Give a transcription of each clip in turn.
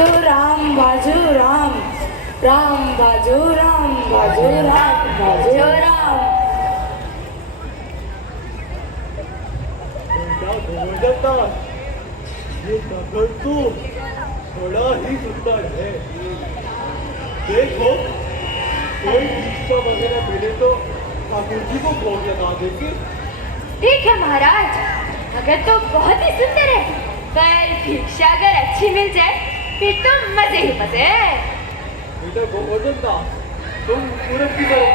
राम बाजू राम, राम बाजू राम, बाजू राम, बाजू राम। बेटा ये नगर तो बड़ा ही सुंदर है। देखो कोई भिक्षा वगैरह मिले तो ठाकुर जी को भोग लगा देंगे। ठीक है महाराज, अगर तो बहुत ही सुंदर है, पर भिक्षा अगर अच्छी मिल जाए फिर तो मजे ही मजे। बेटा गोवर्धन दास तुम पूरब की तरफ,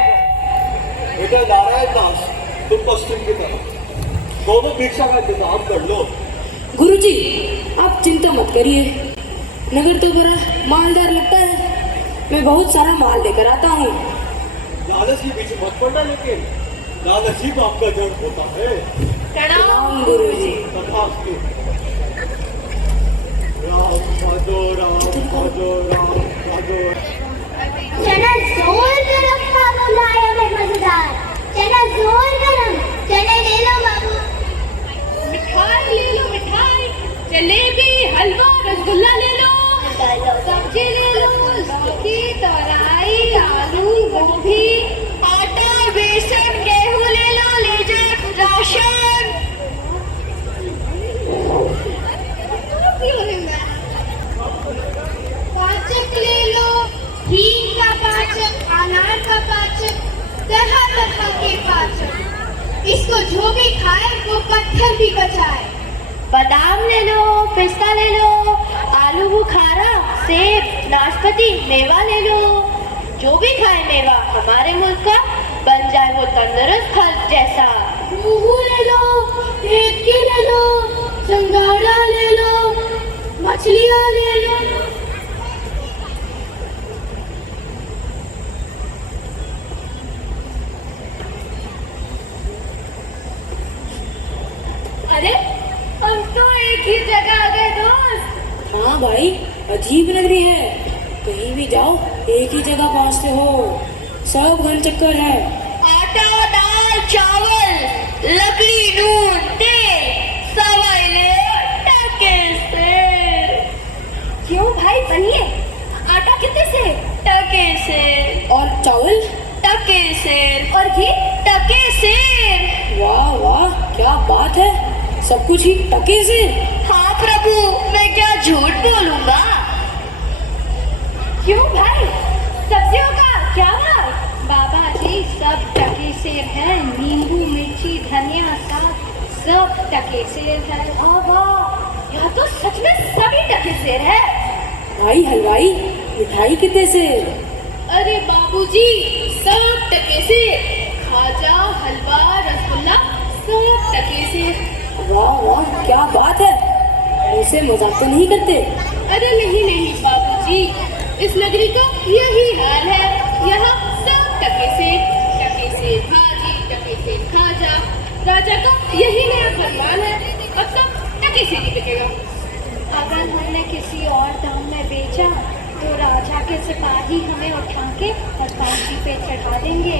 बेटा नारायण दास तुम पश्चिम की तरफ, दोनों भिक्षा का इंतजाम कर लो। गुरुजी आप चिंता मत करिए, नगर तो बड़ा मालदार लगता है, मैं बहुत सारा माल लेकर आता हूँ। लालच के पीछे मत पड़ना, लेकिन लालच ही पाप का जड़ होता है। प्रणाम गुरुजी। तथास्तु। राम भजो राम भजो राम भजो। चना जोर गरम बाबू लाया मैं मजेदार, चना जोर गरम, चने ले लो बाबू। मिठाई ले लो, मिठाई, जलेबी, हलवा, रसगुल्ला ले लो, सब्जी ले लो, सब्जी, तराई, आलू, गोभी, आटा, बेसन, गेहूं ले लो, ले जाओ राशन। पाचक ले लो, हींग का पाचक, अनार का पाचक, तरह तरह के पाचक, इसको जो भी खाए वो पत्थर भी बचाए। बादाम ले लो, पिस्ता ले लो, आलू बुखारा, सेब, नाशपाती, मेवा ले लो, जो भी खाए मेवा हमारे मुल्क का बन जाए वो तंदुरुस्त फल जैसा। मूंगू ले लो, भेटकी ले लो, संगाड़ा ले लो, मछलियाँ ले लो। अरे हम तो एक ही जगह आ गए दोस्त। हाँ भाई, अजीब नगरी है, कहीं भी जाओ एक ही जगह पहुँचते हो, सब घन चक्कर है। आटा, दाल, चावल, लकड़ी, नून, तेल, सवाई ले टके से। क्यों भाई बनिए, आटा कितने से? टके से। और चावल? टके से। और घी? टके से। वाह वाह, क्या बात है, सब कुछ ही टके से। हाँ प्रभु, मैं क्या झूठ बोलूंगा। क्यों भाई, सब्जियों का क्या हाल? बाबा जी सब टके से है, नींबू, मिर्ची, धनिया, साग सब टके से है। वाह, यह तो सच में सभी टके से है। भाई हलवाई, मिठाई कितने से? अरे बाबूजी सब टके से, खाजा, हलवा, रसगुल्ला सब टके से। वाह वाह, क्या बात है, ऐसे मजाक तो नहीं करते? अरे नहीं नहीं बाबूजी, इस नगरी का यही हाल है, यहाँ सब टके से भाजी, टके से खाजा, राजा का यही नया फरमान है, अब सब टके से ही बिकेगा। अगर हमने किसी और दाम में बेचा तो राजा के सिपाही हमें उठा के और फांसी पे चढ़ा देंगे।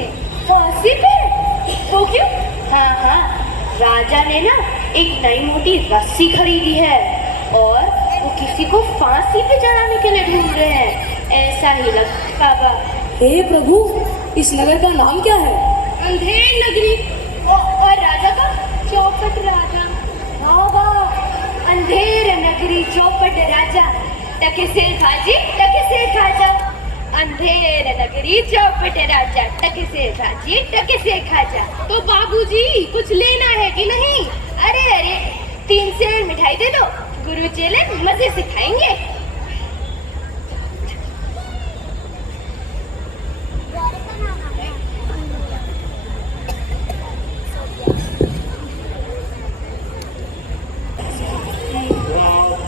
फांसी पे? तो क्यों? हाँ हाँ, राजा ने ना एक नई मोटी रस्सी खरीदी है और वो किसी को फांसी पे चढ़ाने के लिए ढूंढ रहे हैं, ऐसा ही लगता है। हे प्रभु, इस नगर का नाम क्या है? अंधेर नगरी। और राजा का? चौपट राजा। हाँ वाह, अंधेर नगरी, चौपट राजा, टके से भाजी, टके से खाजा। अंधेर नगरी, चौपट राजा, टके से भाजी, टके से खाजा। तो बाबूजी कुछ लेना है कि नहीं? अरे अरे, 3 सेर मिठाई दे दो, गुरु चेले मजे से खाएंगे।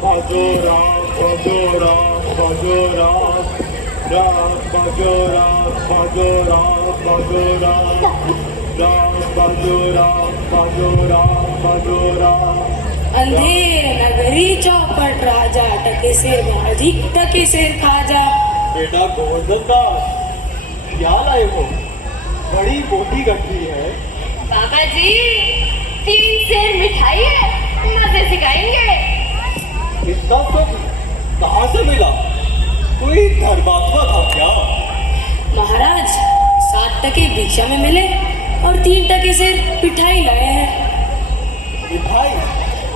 भजो राम भजो राम भजो राम, राम भजो राम भजो राम भजो राम, राम भजो राम भजो राम भजो राम। अंधेर नगरी, चौपट राजा, टके से भाजी, टके से खाजा। बेटा गोवर्धन दास, क्या लाए हो? बड़ी मोटी गठरी है। बाबा जी 3 सेर मिठाई है, मजे से खाएंगे। इतना सब कहाँ से मिला? कोई धर्मात्मा था क्या? महाराज 7 टके भिक्षा में मिले और 3 टके से पिठाई लाए हैं। मिठाई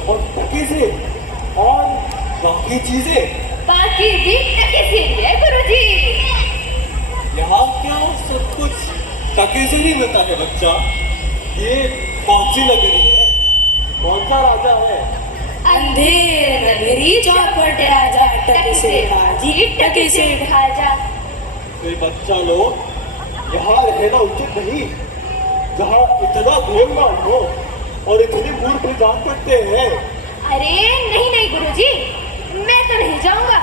और टके से और बाकी चीजें बाकी भी टके से है गुरुजी। यहाँ क्या सब कुछ टके से नहीं मिलता है बच्चा? ये कौन सी नगरी है? कौन सा राजा है? अंधेर अंधेरी चौपट राजा टके से राजी टके से राजा। ये बच्चा लोग यहाँ रहना उचित नहीं, जहाँ इतना गोलमाल हो और इतनी मूर्ख जान करते हैं। अरे नहीं नहीं गुरुजी, मैं तो नहीं जाऊंगा।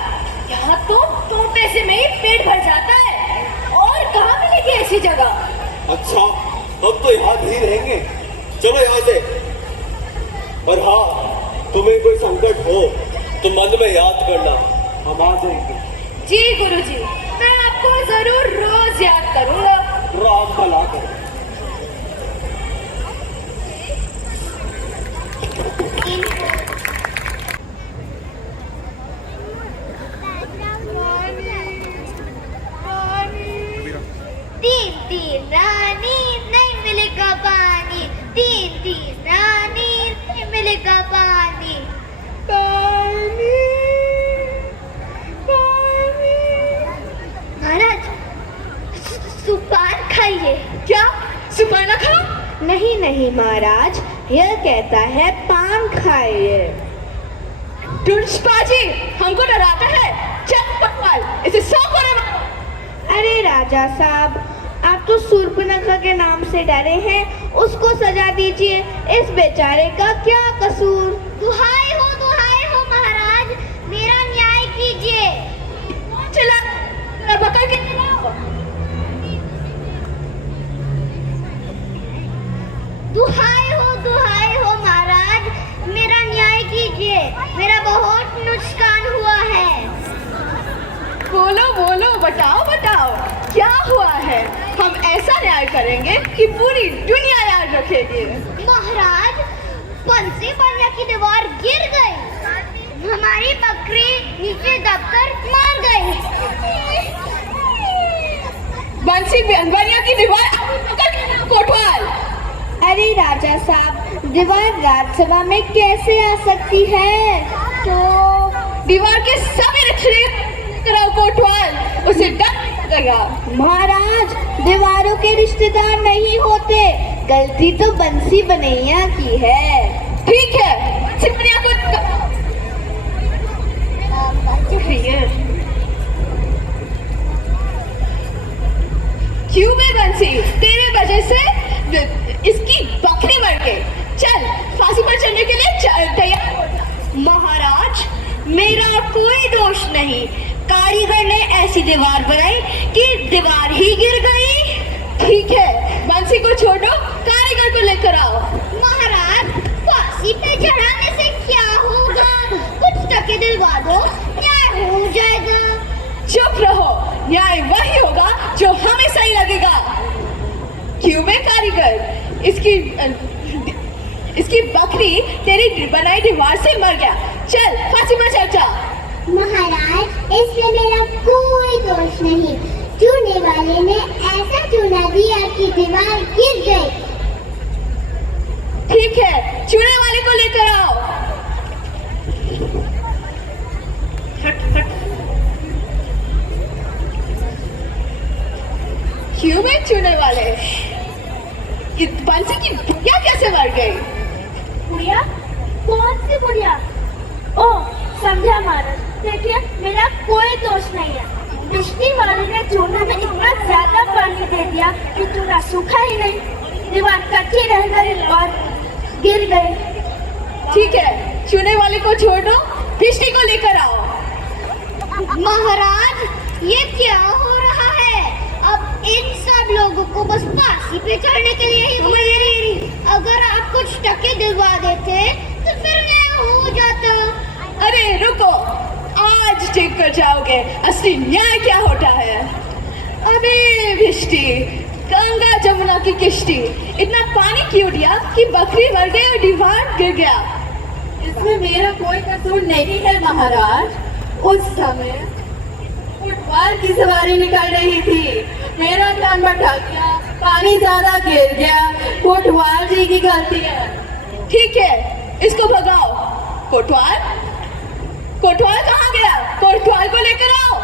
यहाँ तो पैसे में ही पेट भर जाता है, और कहाँ मिलेगी ऐसी जगह। अच्छा, हम तो यहाँ नहीं रहेंगे, चलो यहाँ से। और हाँ, तुम्हें कोई संकट हो तो मन में याद करना, हम आ जाएंगे। जी गुरुजी, मैं आपको जरूर रोज याद करूंगा। राम भला करो। तीन तीन रानी नहीं मिलेगा पानी, 3 रानी नहीं मिलेगा पानी। महाराज, सुपान खाइए। क्या सुपाना खा? नहीं नहीं महाराज, यह कहता है पान खाइए। दुष्पाजी हमको डराता है। चल पकवाल, इसे 100 कोड़े मारो। अरे राजा साहब, आप तो शूर्पणखा के नाम से डरे हैं, उसको सजा दीजिए। इस बेचारे का क्या कसूर? दुहाई हो महाराज, मेरा न्याय कीजिए। चला पकड़ के लाओ। दुहाई हो महाराज, मेरा न्याय कीजिए। मेरा बहुत नुकसान हुआ है। बोलो बोलो, बताओ बताओ, क्या हुआ है? हम ऐसा न्याय करेंगे कि पूरी दुनिया याद रखेगी। महाराज, बंसी बनिया की दीवार गिर गई, हमारी बकरी नीचे दबकर मर गई। बंसी बनवरिया की दीवार पकड़ के लाओ कोतवाल। अरे राजा साहब, दीवार राज्यसभा में कैसे आ सकती है? तो दीवार के सभी रिश्ते कराओ कोतवाल, उसे डर लगेगा। महाराज, दीवारों के रिश्तेदार नहीं होते, गलती तो बंसी बनैया की है। ठीक है, बंसी बनवरिया को क्यों में बंसी, तेरे वजह से इसकी बकरी मर गई। चल फांसी पर चढ़ने के लिए तैयार हो जा। महाराज, मेरा कोई दोष नहीं, कारीगर ने ऐसी दीवार बनाई कि दीवार ही गिर गई। ठीक है, बंसी को छोड़ो, कारीगर को लेकर आओ। महाराज, फांसी पे चढ़ाने से क्या होगा? कुछ टके दिलवा दो, न्याय हो जाएगा। चुप रहो, न्याय वही होगा जो हमें सही लगेगा। क्यों में कारीगर, इसकी बकरी तेरी बनाई दीवार से मर गया। चल फांसी पर चढ़ जा। महाराज, इसमें मेरा कोई दोष नहीं, चुनने वाले ने ऐसा चुना दिया कि दीवार गिर गई। ठीक है, चुने वाले को लेकर आओ। क्यों में चुने वाले, बंसी की बुढ़िया कैसे मर गई? बुढ़िया? कौन सी बुढ़िया? ओह, समझा महाराज, देखिए मेरा कोई दोष नहीं है। बिजली वाले ने चूना में इतना ज्यादा पानी दे दिया कि चूना सूखा ही नहीं, दीवार कच्ची रह गई और गिर गई। ठीक है, चुने वाले को छोड़ दो, बिजली को लेकर आओ। महाराज, ये क्या हो रहा है? अब इन सब लोगों को बस फांसी पे चढ़ने के लिए ही बोले। अगर आप कुछ टके दिलवा देते तो फिर न्याय हो जाता। अरे रुको, आज ठीक कर जाओगे असली न्याय क्या होता है। अबे भिष्टी, गंगा जमुना की किश्ती, इतना पानी क्यों दिया कि बकरी मर गई और दीवार गिर गया? इसमें मेरा कोई कसूर नहीं है महाराज। उस समय फुटबॉल की सवारी निकल रही थी, मेरा ध्यान भटक गया, पानी ज्यादा गिर गया, कोटवाल जी की गलती है। ठीक है, इसको भगाओ। कोटवाल, कोटवाल कहाँ गया? कोटवाल को लेकर आओ।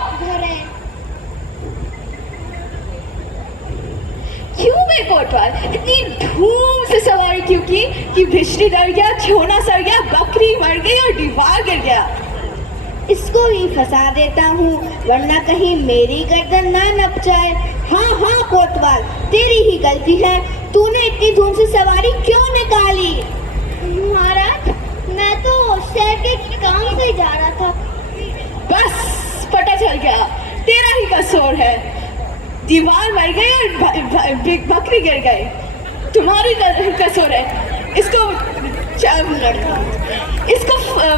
क्यों बे कोटवाल इतनी धूम से सवारी क्यों की कि भिष्टी डर गया, छोना सड़ गया, बकरी मर गई और दीवार गिर गया? इसको ही फंसा देता हूँ वरना कहीं मेरी गर्दन ना नप जाए। हाँ हाँ कोतवाल, तेरी ही गलती है, तूने इतनी धूम से सवारी क्यों निकाली? महाराज, मैं तो शहर के काम से जा रहा था। बस पता चल गया, तेरा ही कसूर है। दीवार मर गई और बकरी गिर गई, तुम्हारी कसूर है। इसको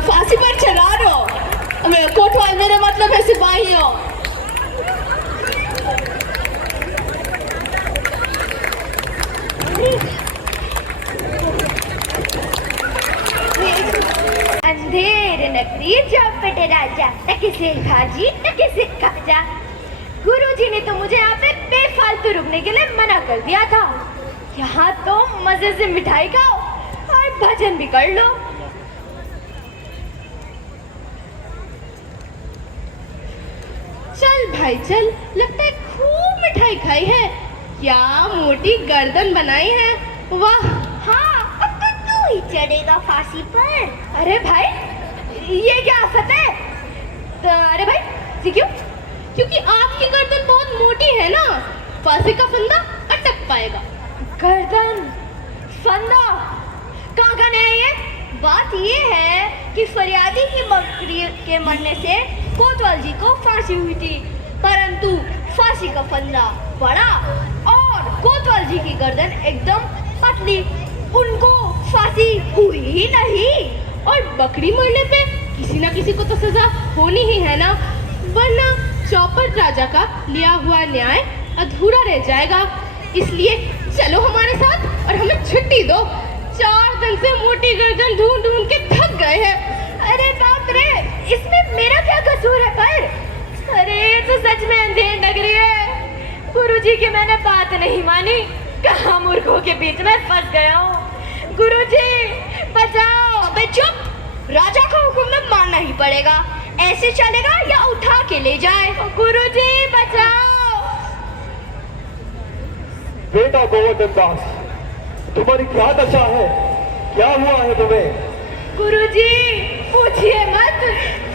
फांसी पर चढ़ा दो। कोटवाल मेरा मतलब है सिपाहियों। अंधेर नगरी जा पेटे राजा, न किसे खाजी न किसे खाजा। गुरुजी ने तो मुझे यहाँ पे बेफालतू रुकने के लिए मना कर दिया था। यहाँ तो मजे से मिठाई खाओ और भजन भी कर लो। चल भाई चल, लगता है खूब मिठाई खाई है, क्या मोटी गर्दन बनाई है, वाह। हाँ, अब तो तू ही चढ़ेगा फांसी पर। अरे भाई ये क्या आफत है? तो अरे भाई जी क्यों? क्योंकि आपकी गर्दन बहुत मोटी है ना, फांसी का फंदा अटक पाएगा। गर्दन फंदा कहाँ का है ये? बात ये है कि फरियादी की बकरी के मरने से कोतवाल जी को फांसी हुई थी, परंतु फांसी का फंदा बड़ा और कोतवाल जी की गर्दन एकदम पतली, उनको फांसी हुई ही नहीं। और बकरी मरने पे किसी ना किसी को तो सजा होनी ही है ना, वरना चौपट राजा का लिया हुआ न्याय अधूरा रह जाएगा। इसलिए चलो हमारे साथ और हमें छुट्टी दो, 4 दिन से मोटी गर्दन ढूंढ ढूंढ के थक गए हैं। अरे बाप रे, इसमें मेरा क्या कसूर है पर? अरे तो सच में अंधेर लग रही है। गुरुजी की मैंने बात नहीं मानी, कहाँ मूर्खों के बीच में फंस गया हूँ। गुरुजी बचाओ। अबे चुप, राजा का हुक्म में मानना ही पड़ेगा। ऐसे चलेगा या उठा के ले जाए? गुरुजी बचाओ। बेटा गोवर्धन दास, तुम्हारी क्या दशा है? क्या हुआ है तुम्हें? गुरुजी पूछिए मत,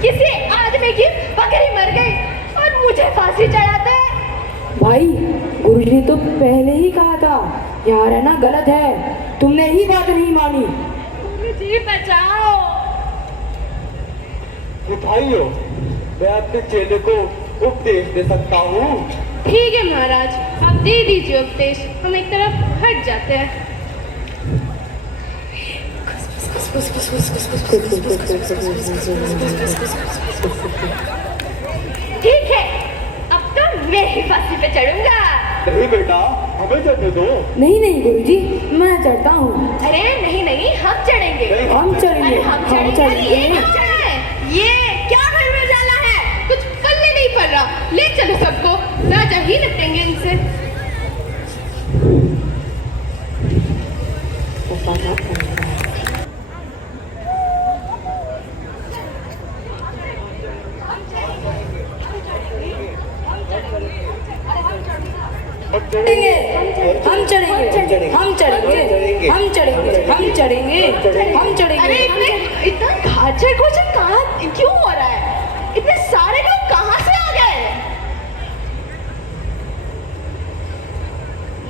किसी आदमी की बकरी मर गई और मुझे फांसी चढ़ाते हैं। भाई, गुरुजी ने तो पहले ही कहा था यहाँ रहना गलत है, तुमने ही बात नहीं मानी। गुरुजी बचाओ। सिपाहियों, मैं अपने चेले को उपदेश दे सकता हूँ। ठीक है महाराज, आप दे दीजिए उपदेश, हम एक तरफ हट जाते हैं। ठीक है, अब तो मैं ही फांसी पे चढ़ूंगा। नहीं बेटा, हमें चढ़ने दो। नहीं नहीं गुरुजी, मैं चढ़ता हूँ। अरे नहीं नहीं, हम चढ़ेंगे। नहीं, हम चढ़ेंगे, अरे हम चढ़ेंगे। अरे ये चढ़ेंगे। हम चढ़े। ये क्या घर में जाला है? कुछ पल्ले नहीं पड़ रहा, ले चलो सबको, राजा ही निपटेंगे इनसे। हम चढ़ेंगे, हम चढ़ेंगे, हम चढ़ेंगे, हम चढ़ेंगे, हम चढ़ेंगे, हम अरे चढ़ेंगे। इतना घाचर घोचर कहाँ क्यों हो रहा है? इतने सारे लोग कहाँ से आ गए?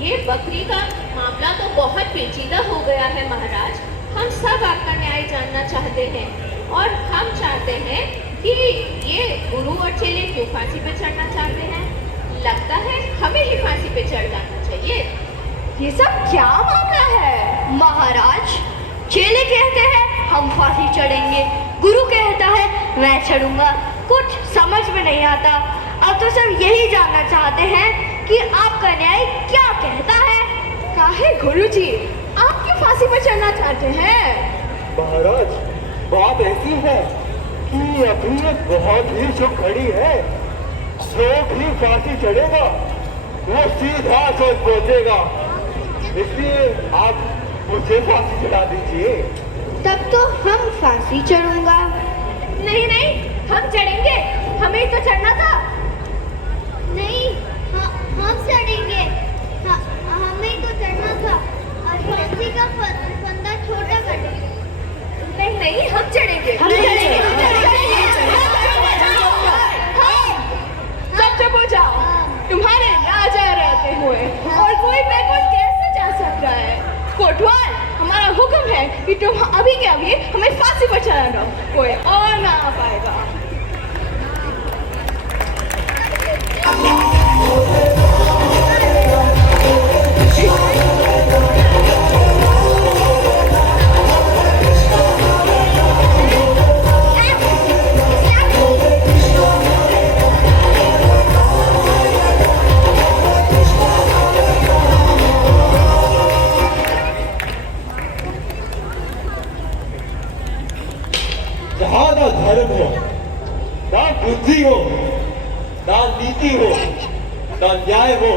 ये बकरी का मामला तो बहुत पेचीदा हो गया है महाराज। हम सब आपका न्याय जानना चाहते हैं और हम चाहते हैं कि ये गुरु और चेले क्यों फांसी पे चढ़ना चाहते हैं। लगता है हमें ही फांसी पे चढ़ जाना चाहिए। ये सब क्या मामला है? महाराज, चेले कहते हैं हम फांसी चढ़ेंगे, गुरु कहता है मैं चढ़ूंगा। कुछ समझ में नहीं आता। अब तो सब यही जानना चाहते हैं कि आपका न्याय क्या कहता है। काहे गुरुजी, आप क्यों फांसी पर चढ़ना चाहते हैं? महाराज, बात ऐसी है कि अभी एक बहुत ही शुभ घड़ी है जो भी फांसी चढ़ेगा वो सीधा स्वर्ग पहुंचेगा, इसलिए आप मुझे फांसी चढ़ा दीजिए। तब तो हम फांसी चढ़ूंगा। नहीं नहीं, हम चढ़ेंगे, हमें तो चढ़ना था। नहीं, हम चढ़ेंगे, हमें तो चढ़ना था। और फांसी का फंदा छोटा कर दो। नहीं नहीं, हम चढ़ेंगे, हम चढ़ेंगे, हम सब चुप हो जाओ। तुम्हारे राजा रहते हुए और कोई बेगुन कैसे जा सकता है? कोटवाल, हमारा हुक्म है कि तुम अभी के अभी हमें फांसी पर चढ़ा दो, कोई और ना आ पाएगा। जहाँ ना धर्म हो, ना बुद्धि हो, ना नीति हो, ना न्याय हो,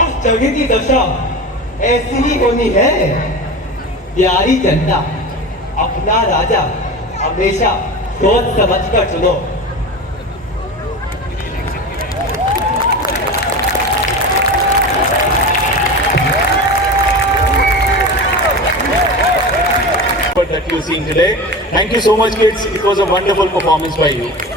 उस जगह की दशा ऐसी ही होनी है। प्यारी जनता, अपना राजा हमेशा सोच समझ कर चुनो। that you've seen today. Thank you so much, kids. It was a wonderful performance by you.